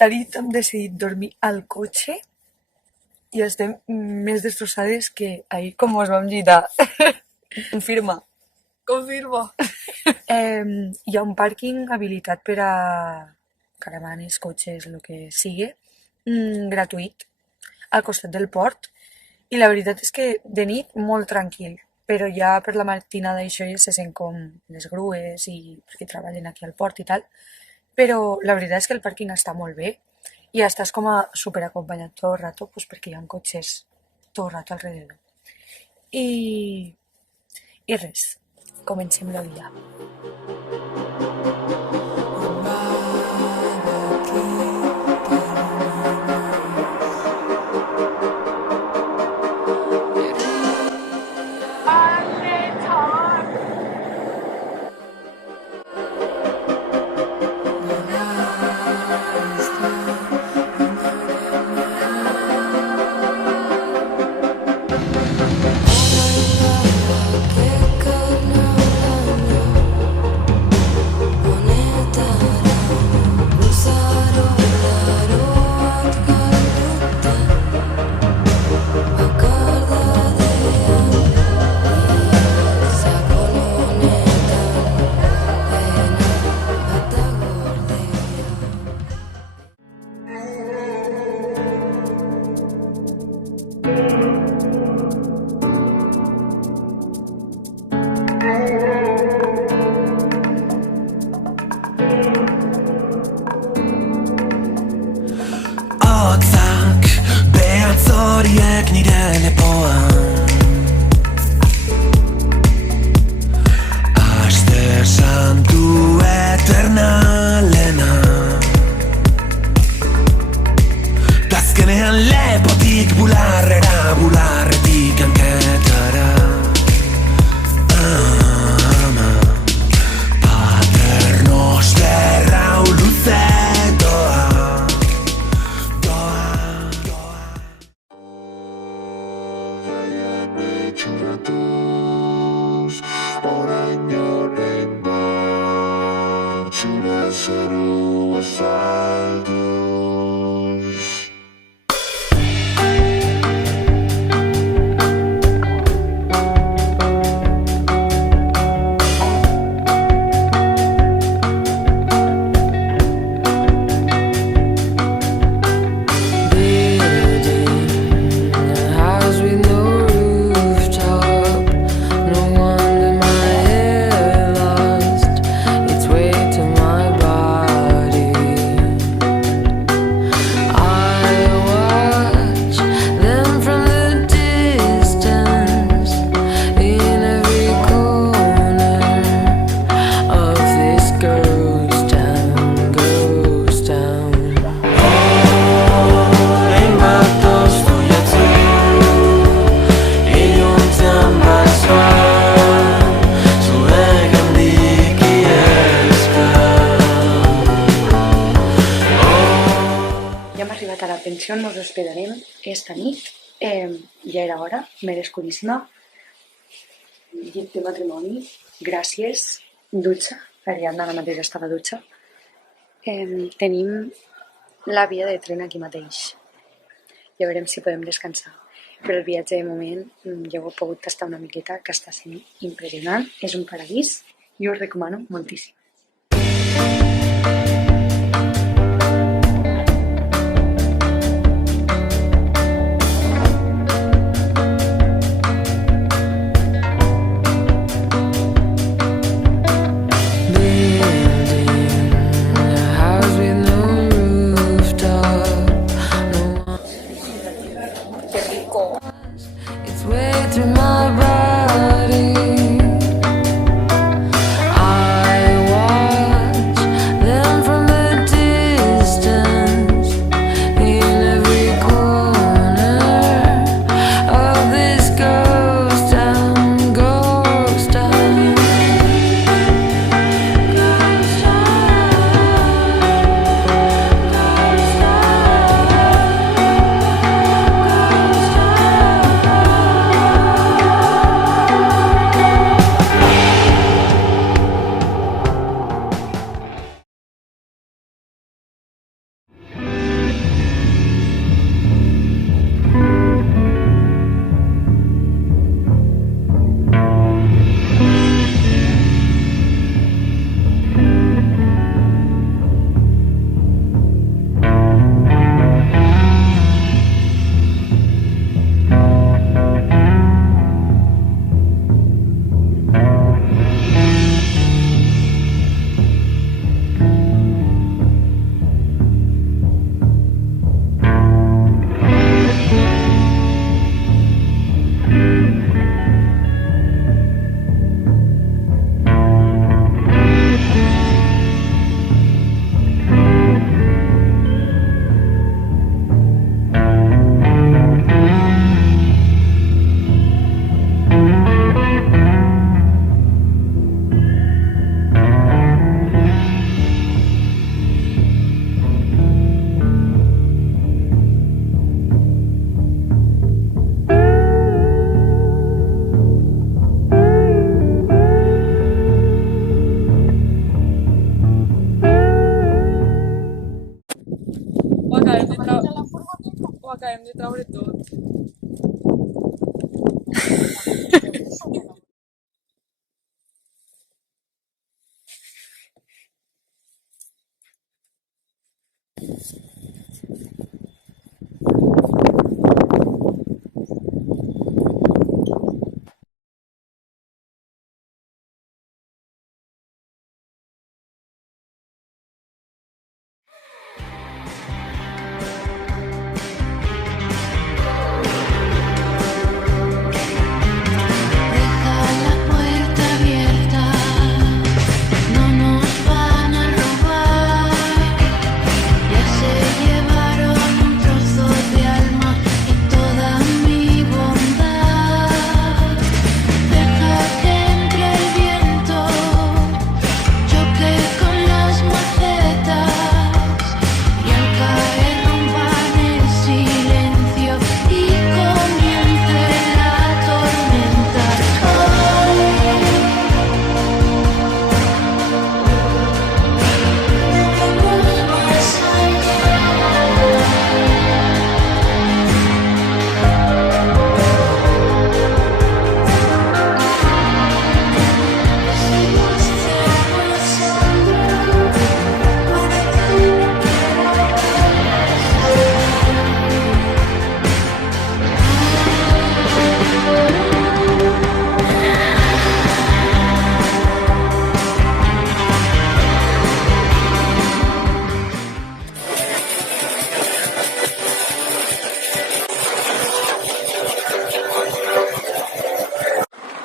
Esta nit hem decidit dormir al cotxe i estem més destrossades que ahir com ens vam lligar. Confirma. Confirmo. Hi ha un pàrquing habilitat per a caravanes, cotxes, el que sigui, gratuït, al costat del port. I la veritat és que de nit molt tranquil, però ja per la matinada això ja se sent com les grues i perquè treballen aquí al port i tal. Però la veritat és que el pàrquing està molt bé i estàs com a superacompanyat tot el rato, pues perquè hi ha cotxes tot el rato alrededor. I res, comencem el dia. Horiek nire lepoan Aste santu eternalena Tazkenean lepotik bularrera, bularretik hanketara Ama Paternos berrau luze doa Nos hospedarem esta nit, ja era hora, merescudíssima, llit de matrimoni, gràcies, dutxa, Ariadna ara mateix està a la dutxa, tenim la via de tren aquí mateix, ja veurem si podem descansar, però el viatge de moment ja ho he pogut tastar una miqueta, que està sent impressionant, és un paradís i us recomano moltíssim. I acabem de treure tot. Deja la puerta abierta, no nos van a robar. Ya se llevaron un trozo de alma y toda mi bondad. Deja que entre el viento, choque con las macetas y al caer rompan el silencio y comience la tormenta.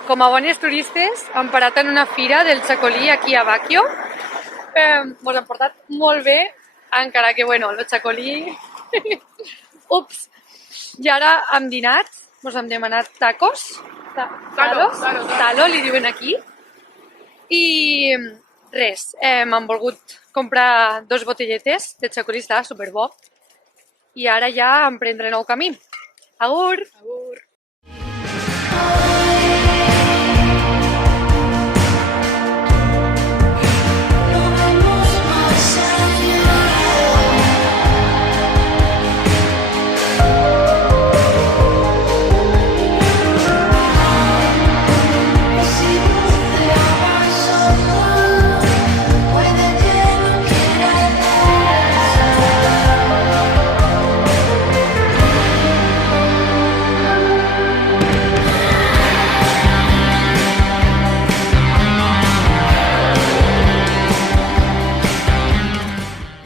Com a bones turistes, hem parat en una fira del xacolí aquí a Baquio. Mos hem portat molt bé, encara que, bueno, el xacolí... Ups! I ara hem dinat, mos hem demanat tacos. Talo, li diuen aquí. I res, hem volgut comprar 2 botelletes de xacolí, estava superbo. I ara ja emprendre nou camí. Agur! Agur. No vemos más allá. Si dulce ahora solo, puede que no quiera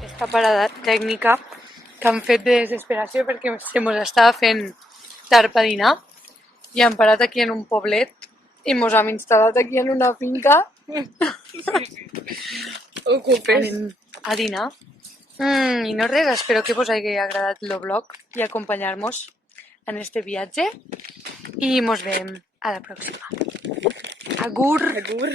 Esta parada tècnica que han fet de desesperació perquè se mos estava fent tard per dinar i hem parat aquí en un poblet i mos hem instal·lat aquí en una finca. Ocupes. Anem a dinar. I no res, espero que vos hagi agradat el vlog i acompanyar-nos en este viatge i mos veiem a la pròxima. Agur! Agur.